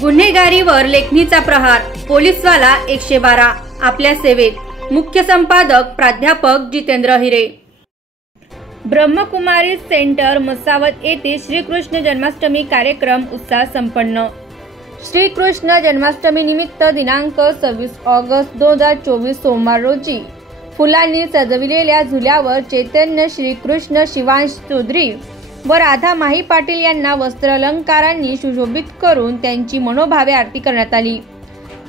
गुन्हेगारीवर लेखणीचा प्रहार, पोलीसवाला 112 आपल्या सेवेत। मुख्य संपादक प्राध्यापक जितेंद्र हिरे। ब्रह्मकुमारी सेंटर मसावत येथे श्रीकृष्ण जन्माष्टमी कार्यक्रम उत्साह संपन्न। श्रीकृष्ण जन्माष्टमी निमित्त दिनांक 26 ऑगस्ट 2024 सोमवार रोजी फुलांनी सजविलेल्या झुल्यावर चैतन्य श्रीकृष्ण शिवांश चौधरी व राधा माही पाटील यांना वस्त्रालंकारांनी सुशोभित करून त्यांची मनोभावे आरती करण्यात आली।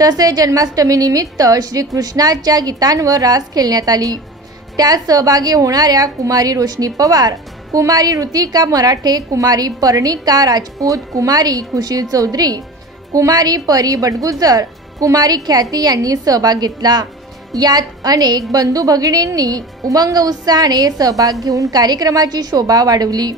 तसेच जन्माष्टमी निमित्त श्रीकृष्णाच्या गीतांवर रास खेळण्यात आली। त्यात सहभागी होणाऱ्या कुमारी रोशनी पवार, कुमारी ऋतिका मराठे, कुमारी पर्णिका राजपूत, कुमारी खुशी चौधरी, कुमारी परी बडगुजर, कुमारी ख्याती यांनी सहभाग घेतला। यात अनेक बंधू भगिनींनी उमंग उत्साहाने सहभाग घेऊन कार्यक्रमाची शोभा वाढवली।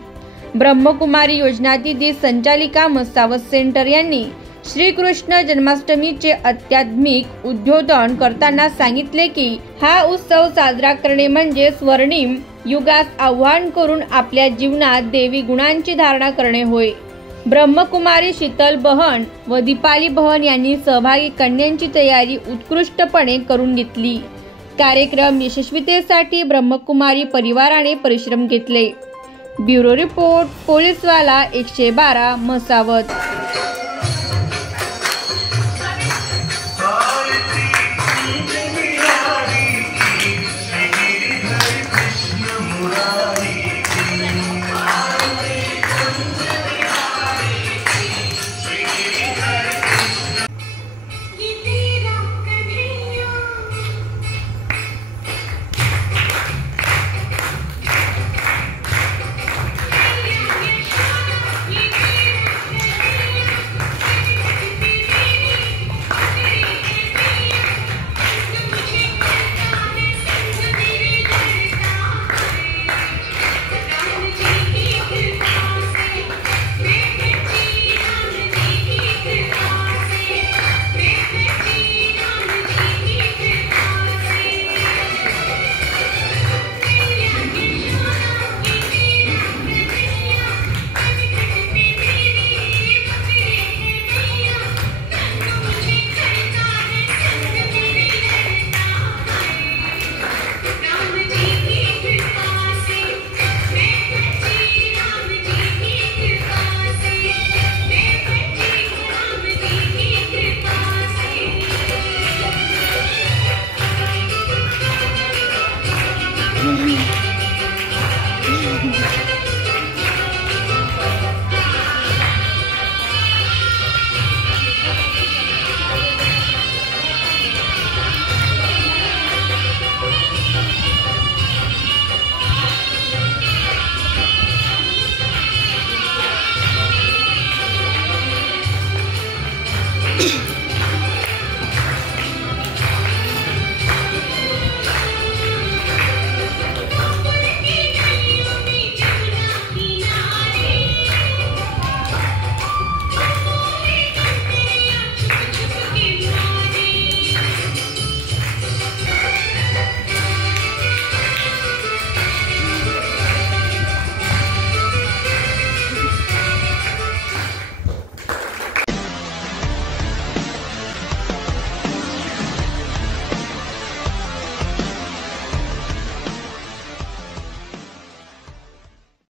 ब्रह्मकुमारी योजनातिथी संचालिका मसावत सेंटर यांनी श्रीकृष्ण जन्माष्टमीचे अत्याधुनिक उद्बोधन करताना सांगितले की हा उत्सव साजरा करणे म्हणजे स्वर्णिम युगास आव्हान करून आपल्या जीवनात देवी गुणांची धारणा करणे होय। ब्रह्मकुमारी शीतल बहन व दीपाली बहन यांनी सहभागी कन्यांची तयारी उत्कृष्टपणे करून घेतली। कार्यक्रम यशस्वीतेसाठी ब्रह्मकुमारी परिवाराने परिश्रम घेतले। ब्युरो रिपोर्ट, पोलीसवाला 112 मसावत।